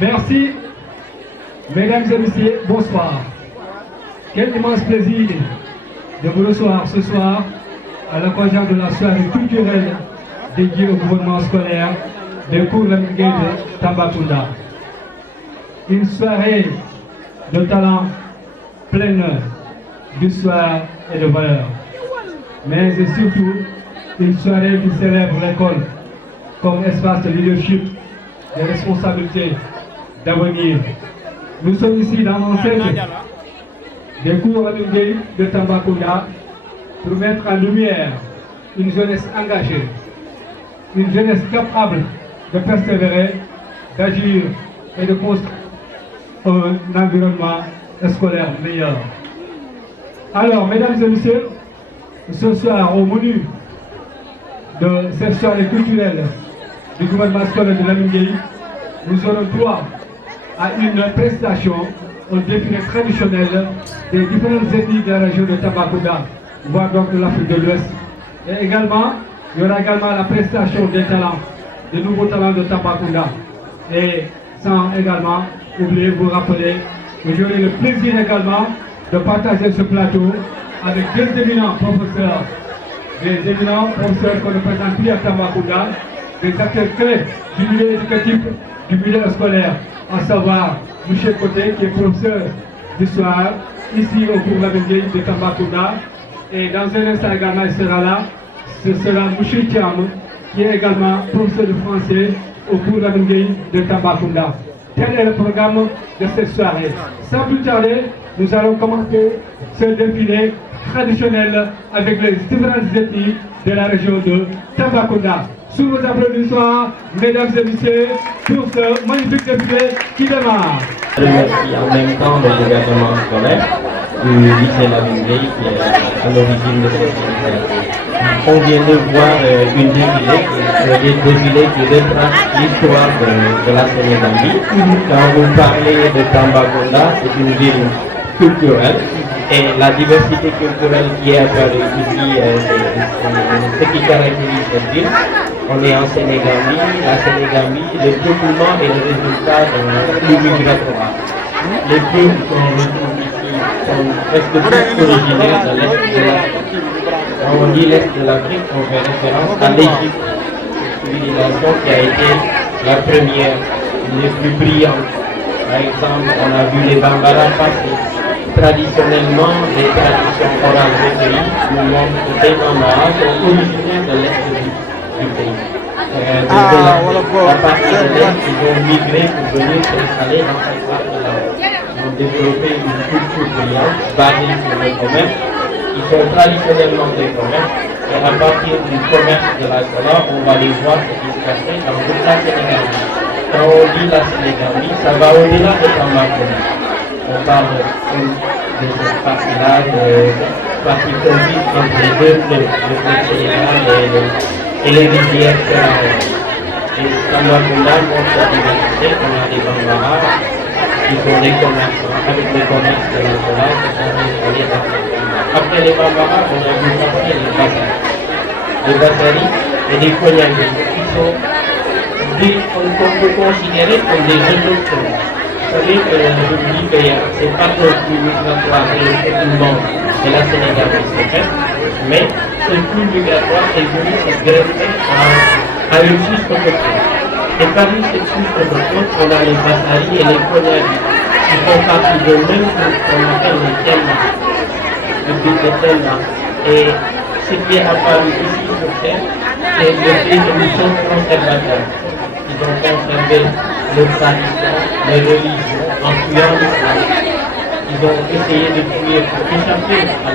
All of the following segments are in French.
Merci. Mesdames et messieurs, bonsoir. Quel immense plaisir de vous recevoir ce soir à l'occasion de la soirée culturelle dédiée au gouvernement scolaire des cours Lamine Gueye de Tambacounda. Une soirée de talent pleine d'histoire et de valeur. Mais surtout, une soirée qui célèbre l'école comme espace de leadership, de responsabilité, d'avenir. Nous sommes ici dans l'enceinte des cours Lamine Gueye de Tambacounda pour mettre en lumière une jeunesse engagée, une jeunesse capable de persévérer, d'agir et de construire un environnement scolaire meilleur. Alors, mesdames et messieurs, ce soir au menu de cette soirée culturelle du gouvernement scolaire de Lamine Gueye, nous aurons droit à une prestation, un défilé traditionnel des différentes ethnies de la région de Tambacounda, voire donc de l'Afrique de l'Ouest. Et également, il y aura également la prestation des talents, des nouveaux talents de Tambacounda. Et sans également oublier, vous rappeler que j'aurai le plaisir également de partager ce plateau avec deux éminents professeurs, des éminents professeurs qu'on ne présente plus à Tambacounda, des acteurs clés du milieu éducatif, du milieu scolaire, à savoir M. Côté, qui est professeur d'histoire, ici au cours Lamine Gueye de Tambacounda. Et dans un instant également, il sera là. Ce sera M. Thiam, qui est également professeur de français au cours Lamine Gueye de Tambacounda. Tel est le programme de cette soirée. Sans plus tarder, nous allons commencer ce défilé traditionnel avec les différentes ethnies de la région de Tambacounda. Sous vos applaudissements, mesdames et messieurs, pour ce magnifique défilé qui démarre. Je remercie en même temps le gouvernement scolaire du lycée Lamine Gueye qui est à l'origine de cette initiative. On vient de voir une défilé qui retrace l'histoire de la Sénégambie. Quand vous parlez de Tambacounda, c'est une ville culturelle et la diversité culturelle qui est apparue ici, c'est ce qui caractérise cette ville. On est en Sénégambie. La Sénégambie, le peuplement est le résultat d'un flux migratoire. Les peuples qu'on retrouve ici sont presque tous originaires de l'Est de l'Afrique. Quand on dit l'Est de l'Afrique, on fait référence à l'Égypte, civilisation qui a été la première, les plus brillantes. Par exemple, on a vu les Bambara passer. Traditionnellement, les traditions orales recueillies nous montrent que les Bambara sont originaires de l'Est du pays. À partir de là, ils ont migré pour venir s'installer dans cette part de la route. Ils ont développé une culture brillante basée sur le commerce. Ils sont traditionnellement des commerces et à partir du commerce de la Sola, on va les voir ce qui se passait dans toute la Sénégambie. Quand on dit la Sénégambie, ça va au-delà de Tambacounda. On parle de cette partie-là, de partie comprise entre les deux fleuves, le fleuve Sénégal et les rivières Ferrari. Et Tambacounda montre sa diversité. On a des Bambara qui sont des commerçants avec le commerce de la Sola qui sont installés dans cette. Après les Bambara, on a vu passer les Bassari. Les Bassari et les Konyagé, qui sont qu'on peut considérer comme des autochtones. Vous savez que je vous dis que c'est pas le flux migratoire et le séttlement de la Sénégambie c'est fait, mais ce flux migratoire est venu se greffer à une souche autochtone. Et parmi ces souches autochtones, on a les Bassari et les Konyagé, qui font partie de même qu'on appelle les Tiamba. Et ce qui est apparu ici sur Terre, c'est le fait que nous sommes conservateurs. Ils ont conservé leurs traditions, leurs religions, en fuyant l'islam. Ils ont essayé de fuir pour échapper à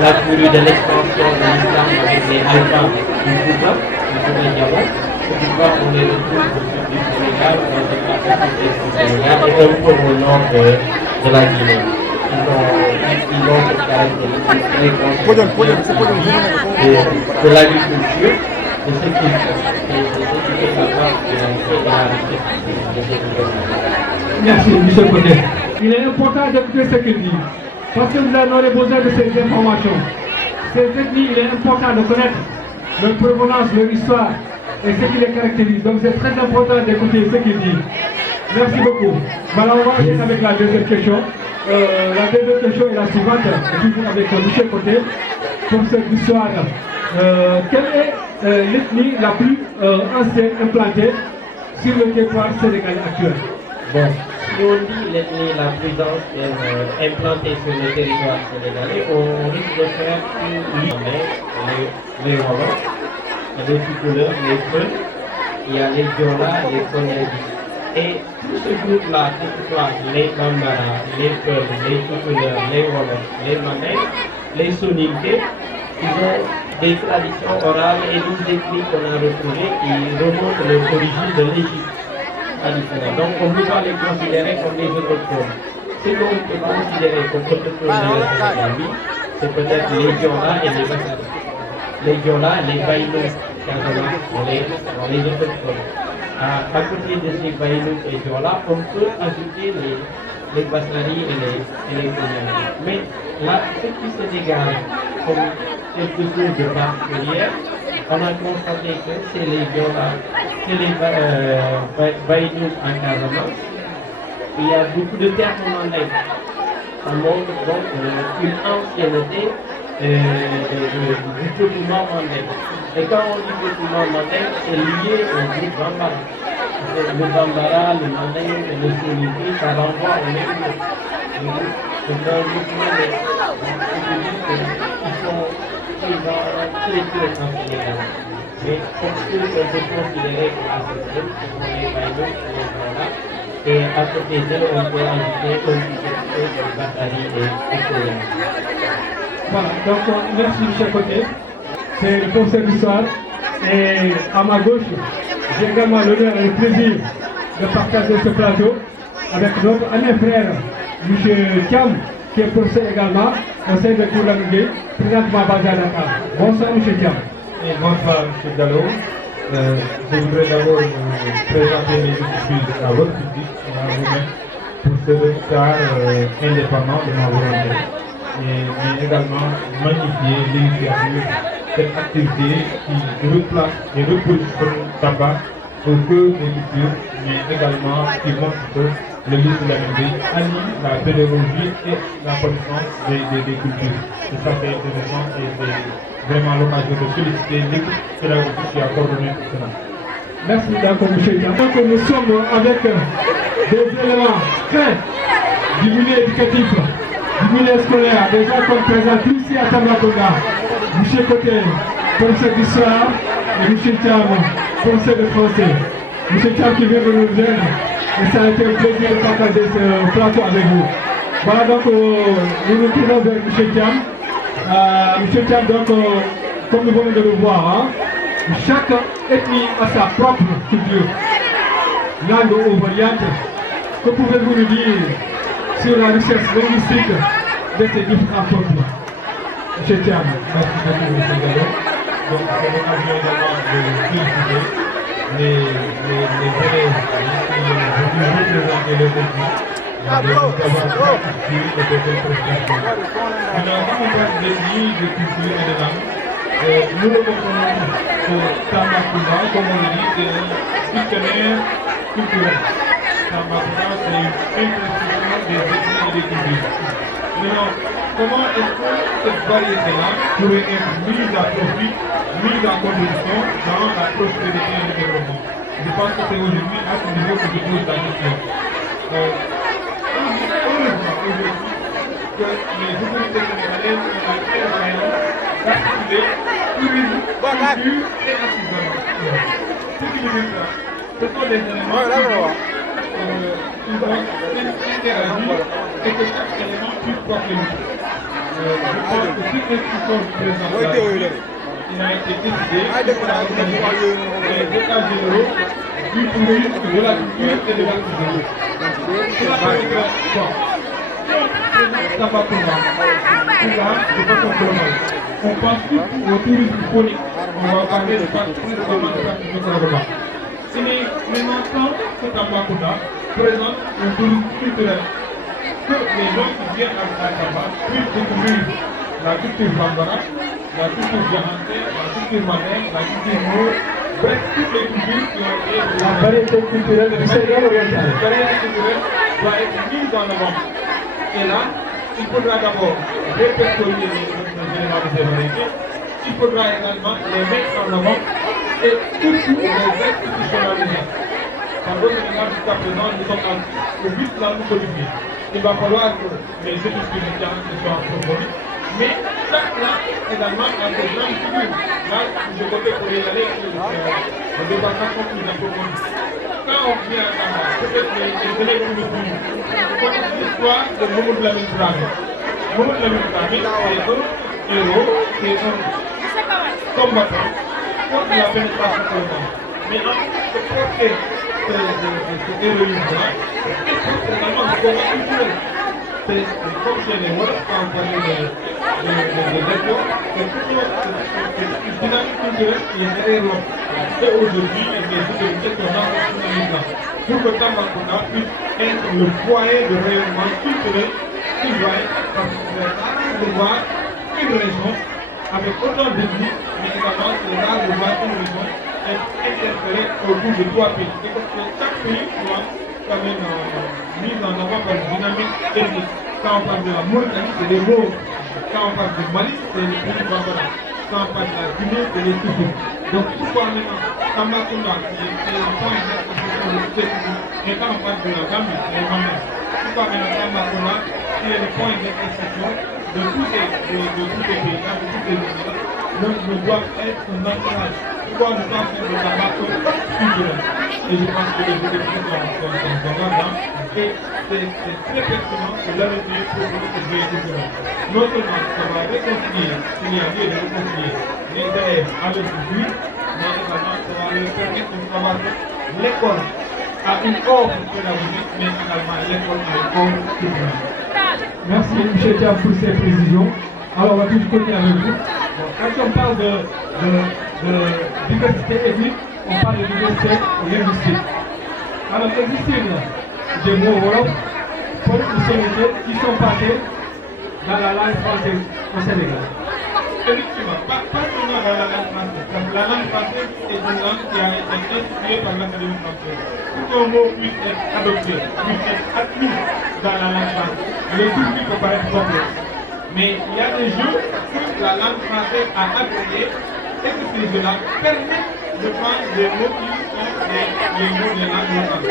la furie de l'expansion de l'islam avec les alphas du Fouta, du Diamant. C'est pourquoi on les retrouve au sud du Sénégal, dans le partie du Sénégal et un peu au nord de la Guinée. Ils ont cette caractéristique très conséquente de l'agriculture, de ce qui fait la part de la richesse de cette gouvernement. Merci, M. Côté. Il est important d'écouter ce qu'il dit, parce que nous avons besoin de ces informations. Ces ethnies, il est important de connaître leur provenance, leur histoire et ce qui les caractérise. Donc c'est très important d'écouter ce qu'il dit. Merci beaucoup. Voilà, on va enchaîner avec la deuxième question. La deuxième question est la suivante, toujours avec Michel Côté. Pour cette histoire, quelle est l'ethnie la plus ancienne implantée sur le territoire sénégalais actuel? Bon, si on dit l'ethnie la plus ancienne implantée sur le territoire sénégalais, on risque de faire les Wolof, les Tukuleurs, les Peuls, il y a les Diola, les Konyadis. Et tout ce groupe-là, que ce soit les Bambara, les Peuls, les Tukuleurs, les Wolof, les Mandeng, les Soninké, ils ont des traditions orales et des écrits qu'on a retrouvés qui remontent leur origine de l'Égypte. Donc on ne peut pas les considérer comme des autochtones. Ce qu'on peut considérer comme autochtones de la Sénégal, c'est peut-être les Diola et les Bassari. Les Diola, les Baïlous, sont les autochtones. À côté de ces Baïlous et Diola, on peut ajouter les Bassari et les Konyari. Mais là, ce qui se dégage comme quelque chose de particulier, on a constaté que c'est les Diola, c'est les Baïlous en Casamance. Il y a beaucoup de termes mandingues. Ça montre donc une ancienneté du document mandingue. Et quand on dit document mandingue, c'est lié au groupe Bambara. Le Bambara, le mandingue et le Soninké, ça renvoie au même groupe. C'est un document qui sont très en Sénégal. Mais pour ceux qu'on peut considérer comme ancêtres, ce sont les Baïlous et les Diola. Et à côté d'eux, on peut ajouter un petit peu de Bassari et Koya. Voilà, donc merci Michel Côté. C'est le professeur d'histoire. Et à ma gauche, j'ai également l'honneur et le plaisir de partager ce plateau avec notre ami frère, M. Thiam, qui est professeur également au sein de Koula Miguel, présentement basé à Dakar. Bonsoir M. Thiam. Et bonsoir M. Gallo. Je voudrais d'abord présenter mes excuses à votre public et à vous-même pour ce retard indépendant de ma volonté. Mais également magnifier l'initiative, cette activité qui replace et repositionne le tabac au cœur des cultures, mais également qui montre que le livre de la Bible allie la pédagogie et la connaissance des cultures. Et ça c'est intéressant et c'est vraiment l'occasion de féliciter l'équipe pédagogique qui a coordonné tout cela. Merci d'accord M. Thiam. Donc nous sommes avec des éléments clés du milieu éducatif, du milieu scolaire, des gens qu'on présente ici à Tambacounda. M. Côté, professeur d'histoire, et M. Thiam, professeur de français. M. Thiam qui vient de nous rejoindre, et ça a été un plaisir de partager ce plateau avec vous. Voilà donc nous nous tournons vers M. Thiam. M. Thiam, donc, comme nous venons de le voir, chaque ethnie a sa propre culture, langue ou variante. Que pouvez-vous nous dire sur la richesse linguistique de ces différents peuples? M. Thiam. Merci beaucoup M. Gallo. Donc c'est l'occasion également de féliciter les élèves qui ont voulu représenter le pays. D'avoir culture et de belles prestations. Maintenant, quand on parle d'ethnie, de culture et de langue, nous le comprenons au Tambacounda, comme on le dit, c'est un dictionnaire culturel. Tambacounda, c'est une impression des ethnies et des cultures. Maintenant, comment est-ce que cette variété-là pourrait être mise à profit, mise en contribution dans la prospérité et le développement? Je pense que c'est aujourd'hui à ce niveau que je pose la question. Aujourd'hui, que les autorités sénégalaises ont un très moyen d'articuler tourisme, culture et artisanat. Ce qui veut dire ça, ce sont des éléments qui vont interagir et que chaque élément puisse porter le fruit. Je pense que toutes les qui sont présentes là, il a été décidé les états généraux du tourisme, de la culture et de l'artisanat. Cela peut être bon. Tambacounda, de façon globale. On pense surtout au tourisme phonique. On va parler de principalement de pratique du Cordoba. Mais maintenant, que Tambacounda présente un tourisme culturel. Que les gens qui viennent à Tamba puissent découvrir la culture bambara, la culture diamantée, la culture mandingue, la culture moure, bref, toutes les cultures qui ont été... La variété culturelle du Sénégal oriental. La variété culturelle doit être mise en avant. Et là, il faudra d'abord répertorier les éléments de ces variétés. Il faudra également les mettre en avant et surtout les institutionnaliser. Par contre, jusqu'à présent, nous sommes au 8 langues codifiées. Il va falloir que les études publiques soient approfondies. Mais chaque langue également a des grandes figures. Là, je comptais pour y aller, le département plus approfondi. Quand on vient à Tamba, peut-être les élèves nous disent, c'est l'histoire de Mamadou Lamine Dramé. Mamadou Lamine Dramé, c'est un héros, c'est un combattant contre la pénétration coloniale. Mais en ce portrait de ce héroïsme-là, il faut également un combat culturel. C'est comme chez les Wolofs, quand on parlait de l'école, c'est une dynamique culturelle qui est derrière l'homme. Et aujourd'hui, les autorités sont dans cette dynamique-là. Pour que Tambacounda puisse être le foyer de rayonnement culturel citoyen, parce que c'est de voir une région avec autant d'ethnies, mais également c'est rare de voir une région être interpellée autour de 3 pays. C'est parce que chaque pays doit quand même mise en avant par une dynamique ethnique. Quand on parle de la Mauritanie, c'est les Mauves. Quand on parle du Mali, c'est les pays Bambara. Quand on parle de la Guinée, c'est les Toutous. Donc pourquoi maintenant Tambacounda, c'est le point d'expression de toutes les Toutous. Et quand on parle de la Gambie, c'est les Mandins. Pourquoi maintenant Tambacounda, qui est le point d'expression de tous les pays, de toutes les villes. Donc nous doivent être un entourage. Pourquoi nous pensons que le tabac culturel. Et je pense que les élections sont là. Et c'est très pertinent que l'AMP propose ce veille culturel. Non seulement ça va réconcilier, s'il y a lieu de réconcilier les élèves avec le public, mais également ça va leur permettre de savoir que l'école a une offre pédagogique, mais également l'école a une offre culturelle. Merci M. Thiam pour ces précisions. Alors on va tout continuer avec vous. Bon, quand on parle de diversité ethnique, on parle de diversité linguistique. Alors existe des mots Wolof pour les Sénégalais qui sont passés dans la langue française au Sénégal. Effectivement, pas seulement dans la langue française. La langue française est une langue qui a été instituée par l'Académie française. Pour qu'un mot puisse être adopté, puisse être admis dans la langue française, le tout peut paraître complexe. Mais il y a des jeux que la langue française a agréés et que ces jeux-là permettent de prendre des mots qui sont les mots des langues locales.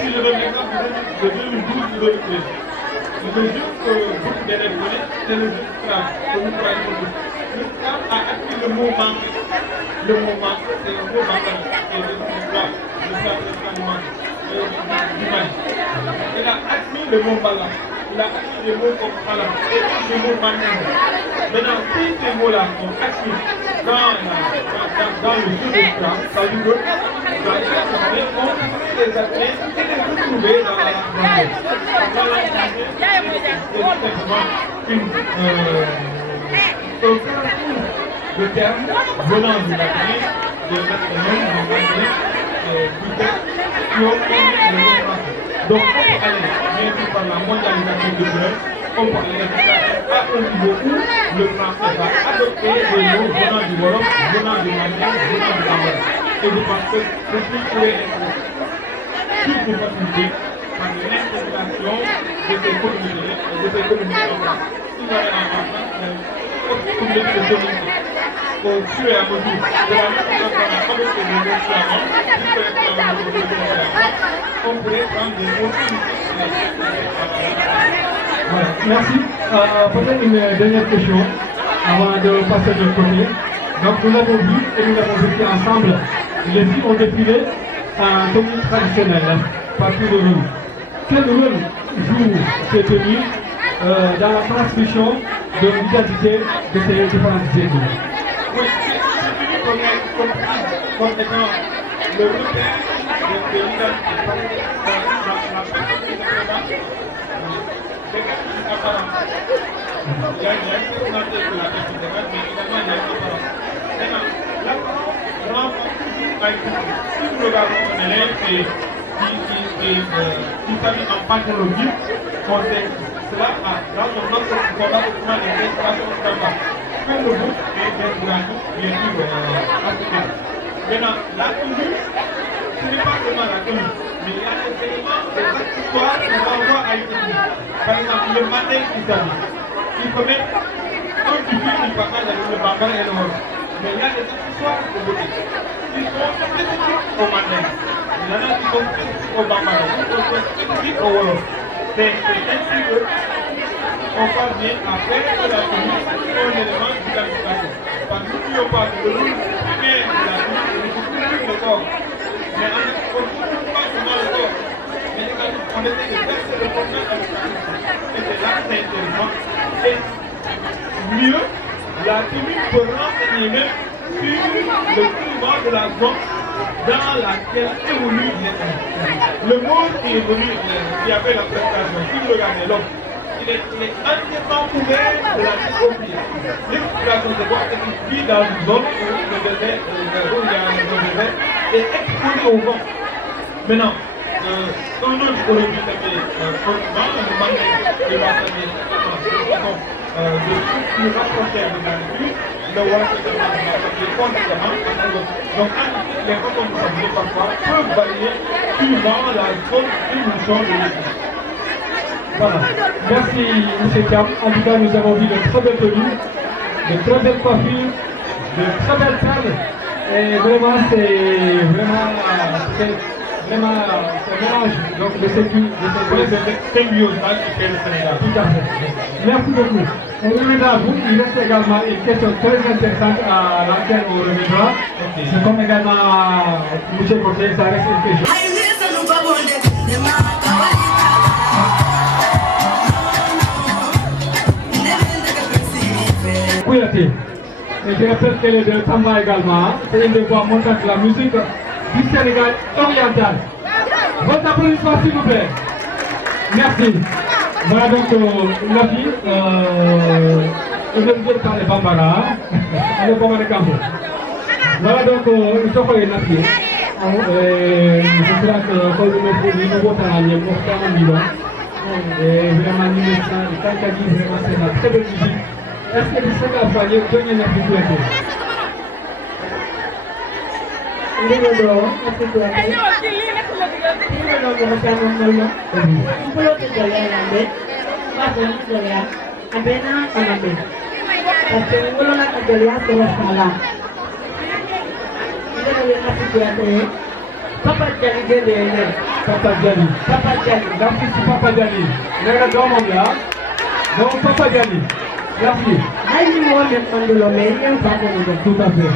Si je donne l'exemple de 2012-2013, le jeu que beaucoup d'élèves connaissent, c'est le jeu Scrabble, que vous croyez beaucoup. Le Scrabble a acquis le mot manqué. Le mot manqué, c'est un mot bancal, c'est le Scrabble, le Scrabble du Mali. Il a acquis le mot bala. Il a acquis des mots comme salam et des mots manuels. Maintenant, si ces mots-là sont acquis dans le jeu de Scrabble, ça veut dire que dans chaque journée, on peut les acquérir et les retrouver dans la langue française. Dans la langue française, c'est simplement un carrefour de termes venant du latin, de l'espagnol, du anglais, du texte, qui ont formé le mot français. Donc, on peut aller, bien sûr, par la mondialisation culturelle, on peut aller à un niveau où le français va adopter des mots venant du Wolof, venant du Malien, venant du Bambara. Et je pense que ceci pourrait être plus facilité par l'intégration de ces communautés locales. Si vous avez en France, communauté de communauté, au fur et à mesure de la mise en place de adopter des mots flamands, on pourrait prendre des mots Voilà, merci. Peut-être une dernière question avant de passer de l'autre côté. Donc nous l'avons vu et nous l'avons vécu ensemble. Les filles ont défilé en tenue traditionnelle, partout de nous. Quel rôle joue ces tenues dans la transmission de l'identité de ces différentes ethnies? Oui, c'est tenu comme étant le repère de l'identité. La personne qui se présente, des apparents. Il y a une personnalité que la personne dégage, mais également il y a une apparence. Maintenant, l'apparence renforce toujours la culture. Si nous regardons un élève qui s'habille en pathologie, on sait cela dans son autre combat autrement des inspirations de combat. Comme le groupe est d'inspiration, bien sûr, africaine. Maintenant, la tenue, ce n'est pas seulement la tenue, mais il y a des éléments, des accessoires qui renvoient à une tenue. Par exemple, le matin qui s'habille. Il faut mettre un tutu qui partage avec le bambin et le rose. Mais il y a des accessoires de beauté. Ils sont spécifiques au matin. Il y en a qui sont spécifiques au bambin, qui sont spécifiques au rose. C'est ainsi que on parvient à faire de la tenue un élément d'identification. Parce que nous n'oublions pas que le rôle primaire de la tenue, c'est de couvrir le corps. Mais on ne couvre pas seulement le corps, mais également on essaie de verser le problème avec la tenue. Et c'est là que c'est intéressant. Et mieux, la tenue peut renseigner même sur le climat de la zone dans laquelle évolue l'être. Le monde qui évolue, qui appelle la prestation, si vous regardez l'homme, il est entièrement couvert de la psychopie. L'explication de quoi c'est qu'il vit dans une zone où le désert, où il y a un désert, est exposé au vent. Maintenant, un autre aujourd'hui, c'était dans le mandé, il va s'amener de structures rapprochées de la nature, le roi se demande les constamment. Donc, les recommandations parfois peuvent varier suivant la zone d'évolution de l'équipe. Voilà. Merci, M. Thiam. En tout cas, nous avons vu de très belles tenues, de très belles coiffures, de très belles perles. Et vraiment, c'est vraiment ce mélange donc, de ces symbiose-là qui fait le Sénégal. Tout à fait. Merci beaucoup. On reviendra à vous. Il reste également une question très intéressante à laquelle on reviendra. Okay. C'est comme également M. Côté, ça reste une question. Kouyaté. Et je rappelle qu'elle est de Tamba également. C'est une des voix montantes de la musique du Sénégal oriental. Votre applaudissement s'il vous plaît. Merci. Voilà donc la fille, organisée par les Bambara, avec Bambara Campo. Voilà donc nous sommes les natifs. Je crois que quand vous mettez les nouveaux parallèles, pour faire un million, et vraiment, nous sommes vraiment c'est la très belle musique. Est-ce que vous savez à faire une dernière activité? Papa Djali. Merci Papa Djali. Nega doomam la. Donc Papa Djali. Merci. Tout à fait.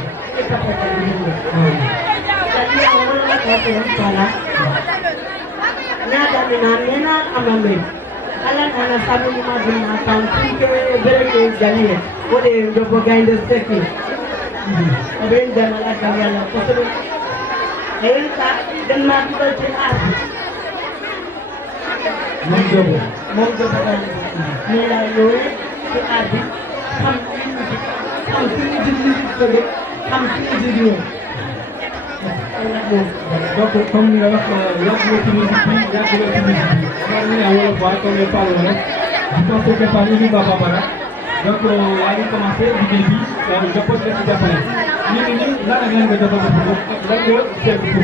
Donc, comme nous l'avons dit, je pense que par nous, va pas. Donc, on va commencer du début, je pose les choses après. Nous, là, on vient de développer là, c'est pour vous.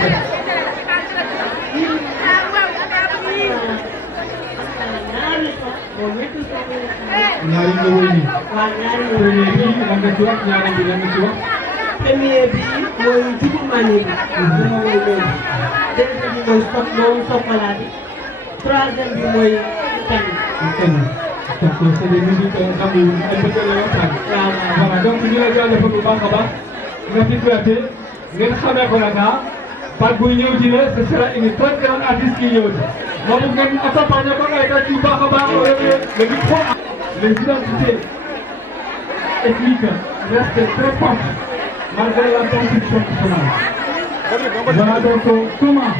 ñaari ñëwul ni premier bi la nga ci wax ñaari bi la nga ci wax premier bi mooy jubumane bi mo woy loolu deuxième bi mooy chocolat bi troisième bi mooy tani donc c'est des musiques xam ni ay bëgg la waxtaan voilà donc ñu la jël bu baax a baax nga fi Kouyaté ngeen xamee ko la naa par buy ñëw ci ne ce sera une très grande artiste qui ñëw ci moom ngeen accompagner ko ay kat yu baax a baax le micro les identités ethniques restent très fortes malgré la construction nationale. Voilà donc comment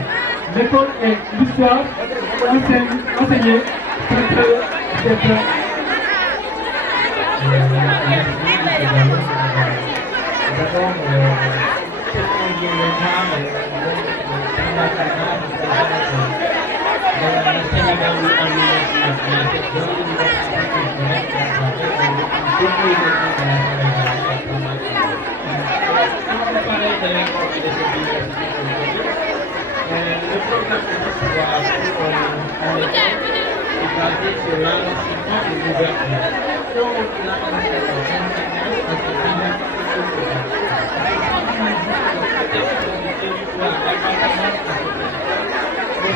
l'école et l'histoire enseignée c'est très délinquance de cette diversité politique. Le programme de l'histoire en école est basé sur l'enrichissement et l'ouverture. Donc, l'enrichissement à cette diversité culturelle. Donc,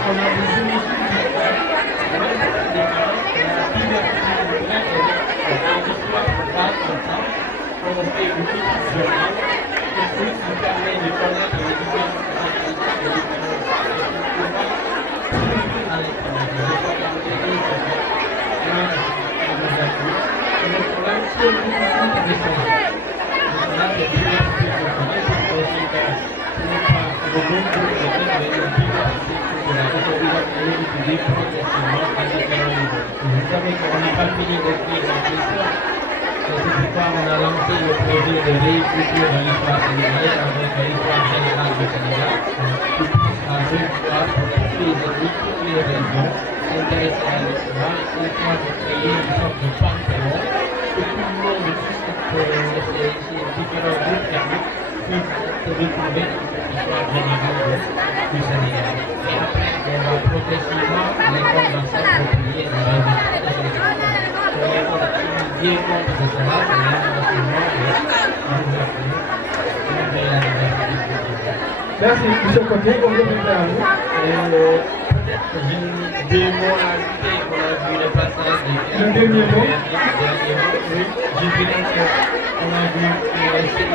on a des initiatives on fait une petite journal qui nous permet de connaître les différentes activités à c'est pourquoi on a lancé le projet de réécriture de l'histoire sénégalaise avec l'histoire générale du Sénégal, qui pousse à revoir pour toutes les ethnies, toutes les régions, s'intéresser à l'histoire, histoire de créer une sorte de panthéon, que tout le monde, ces différents groupes ethniques, puissent se retrouver dans cette histoire générale du Sénégal. Et après, on va progressivement, l'école va s'approprier de la vie sénégalaise. Bien compte de cela, c'est l'enracinement Merci, M. Côté, on revient à vous. Peut-être deux mots à ajouter qu'on a vu le passage Le dernier mot. Je dirais qu'on a vu que ces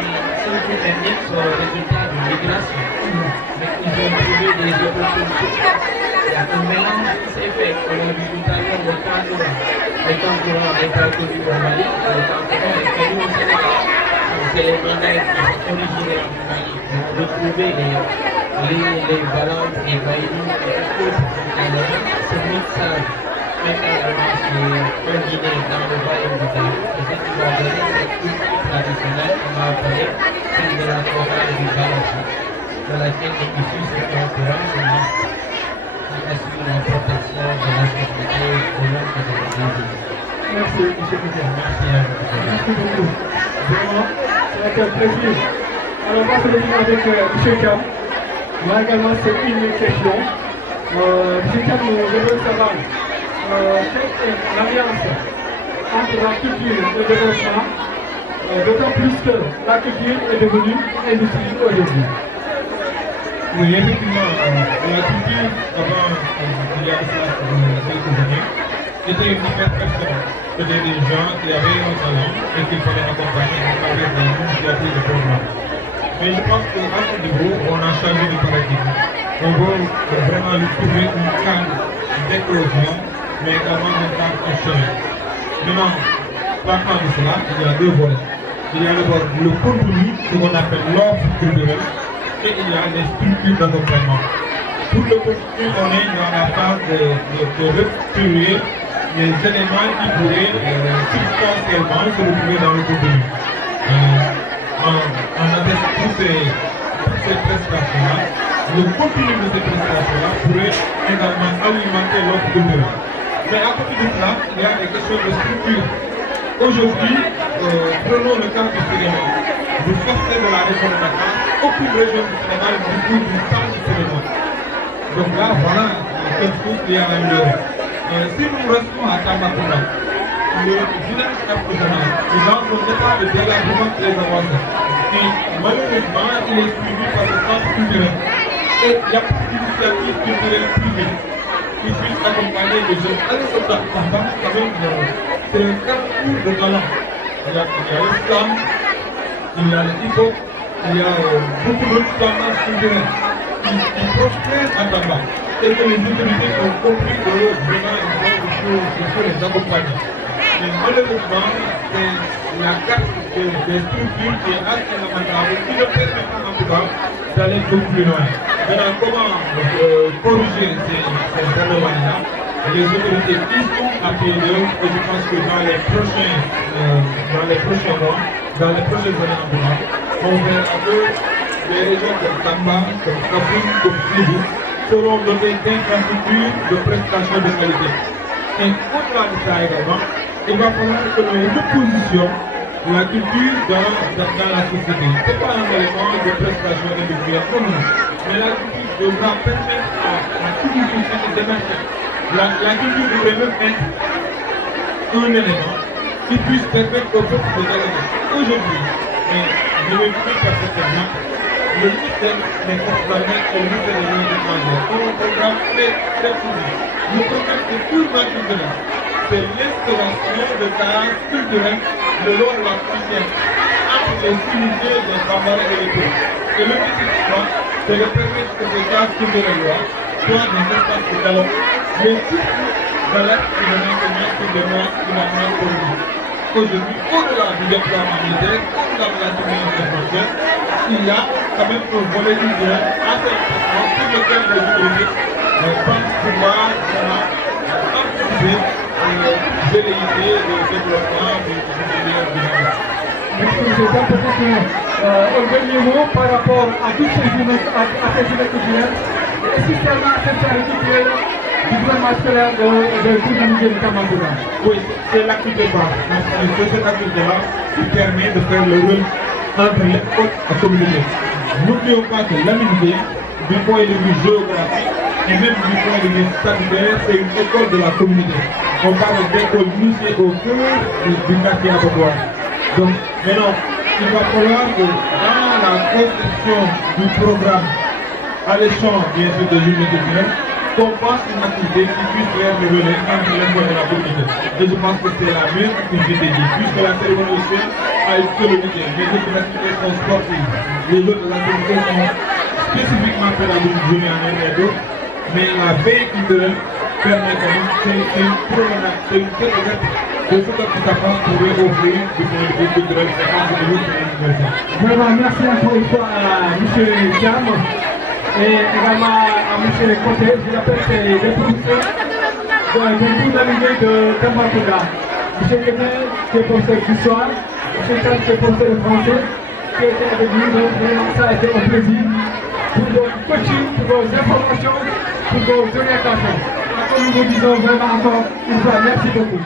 derniers sont le résultat d'une migration. Mais ils ont trouvé des opportunités. Un mélange s'est fait. On a vu tout à l'heure le temps courant n'est pas connu au Mali, le temps courant est connu au Sénégal. C'est les Mandingues qui sont originaires du Mali qui ont retrouvé les balances, les vaillous et autres éléments. Ce mixage métalement qui est originaire dans le royaume du Ghana, c'est ce qui va donner cette culture traditionnelle qu'on va appeler celle de la chorale du Balachi, de laquelle est issue cette concurrence qui assure la protection de la société au long de la Merci, M. Côté. Merci à vous. Merci beaucoup. Vraiment, ça a été un plaisir. Alors, on va se dire avec M. Kam. Moi également, c'est une question. M. Kam, je veux savoir quelle est l'alliance entre la culture et le développement, d'autant plus que la culture est devenue industrie aujourd'hui. Oui, effectivement, la culture, avant, il y a quelques années, était une affaire personnelle. C'était des gens qui avaient un talent et qu'il fallait accompagner à travers des initiatives de programmes. Mais je pense qu'à ce niveau, on a changé de paradigme. On veut vraiment lui trouver une cadre d'éclosion, mais également un cadre en chemin. Maintenant, partant de cela, il y a deux volets. Il y a d'abord le contenu, ce qu'on appelle l'offre culturelle, et il y a les structures d'accompagnement. Pour le contenu, on est dans la phase de restructurer les éléments qui pourraient substantiellement se retrouver dans le contenu. On adresse toutes ces prestations-là. Le contenu de ces prestations-là pourrait également alimenter l'offre culturelle. Mais à côté de cela, il y a des questions de structure. Aujourd'hui, prenons le cas du Sénégal. Vous sortez de la région de Dakar, aucune région du Sénégal ne dispose du temps du Sénégal. Donc là, voilà quelque chose qui est à l'heure. Si nous restons à Tambacounda, le village artisanal, nous avons un état de délabrement très avancé. Et malheureusement, il est suivi par le centre culturel. Et il n'y a pas d'initiative culturelle privée qui puisse accompagner les jeunes. Allez se battre, c'est un carrefour de talent. Il y a l'islam, il y a le hip-hop, il y a beaucoup d'autres tendances culturelles qui prospèrent à Tamba. Et que les autorités ont compris que vraiment il faut les accompagner. Mais malheureusement, c'est la carte des structures qui est assez lamentable, qui ne permet pas en tout cas d'aller beaucoup plus loin. Maintenant, comment corriger ces anomalies-là? Les autorités qui sont à pied d'œuvre, et je pense que dans les prochains mois, dans les prochaines années en courant, on verra que les régions comme Tamba, comme Kaffrine, comme Sédhiou seront dotées d'infrastructures de prestations de qualité. Et au-delà de ça également, il va falloir que l'on repositionne la culture dans la société. Ce n'est pas un élément de prestation individuelle, non. Mais la culture devra permettre à toute une société d'émerger. La culture devrait même être un élément qui puisse permettre au peuple de gagner. Aujourd'hui, mais je vais vous dire par cet exemple, le ministère des Forces armées et le ministère des Langues étrangères ont un programme très fourni. Le programme est purement culturel. C'est l'instauration de cases culturelles le long de la frontière entre les civilités des Bambara et les Tours. Et le but c'est quoi? C'est de permettre que ces cases culturelles-là soient des espaces de dialogue, mais surtout d'alerte sur le maintenir sur les moyens finalement politiques. Aujourd'hui, au-delà du déploiement militaire, au-delà de la surveillance des frontières, il y a quand même un volet culturel assez important sur lequel les autorités pensent pouvoir anticiper velléité de développement du meilleur business. Merci, M. Tam. Peut-être un dernier mot par rapport à toutes ces journées culturelles. Est-ce que seulement cette soirée culturelle du gouvernement scolaire de Tournamigué de Tambacounda? Oui, c'est l'activité base. C'est cette activité-là qui permet de faire le rôle entre l'école et la communauté. N'oublions pas que l'amitié, du point de vue géographique et même du point de vue sanitaire, c'est une école de la communauté. On parle d'école initiée au cœur du quartier Abobois. Donc maintenant, il va falloir que dans la construction du programme alléchant bien sûr de journée culturelle, qu'on fasse une activité qui puisse faire le relais entre l'école et la communauté. Et je pense que c'est la meilleure activité dit, puisque la cérémonie officielle a une communauté. Les autres activités sont sportives, les autres activités sont spécifiquement pédagogiques, je mets en un et d'autres, mais la veille culturelle permet quand même, c'est une promenade, c'est une tête de ce que tu t'apprends pourrait offrir du point de vue culturel, c'est pas de l'autre université. Vraiment, merci encore une fois à M. Tam et également à M. Côté. Je l'appelle, c'est le professeur de Tournamigué de Tambacounda. M. Kété, qui est professeur d'histoire, M. Tam, qui est professeur de français, qui était avec nous. Donc, vraiment, ça a été un plaisir pour vos coaching, pour vos informations, pour vos orientations. Comme nous vous disons vraiment encore une fois, merci beaucoup.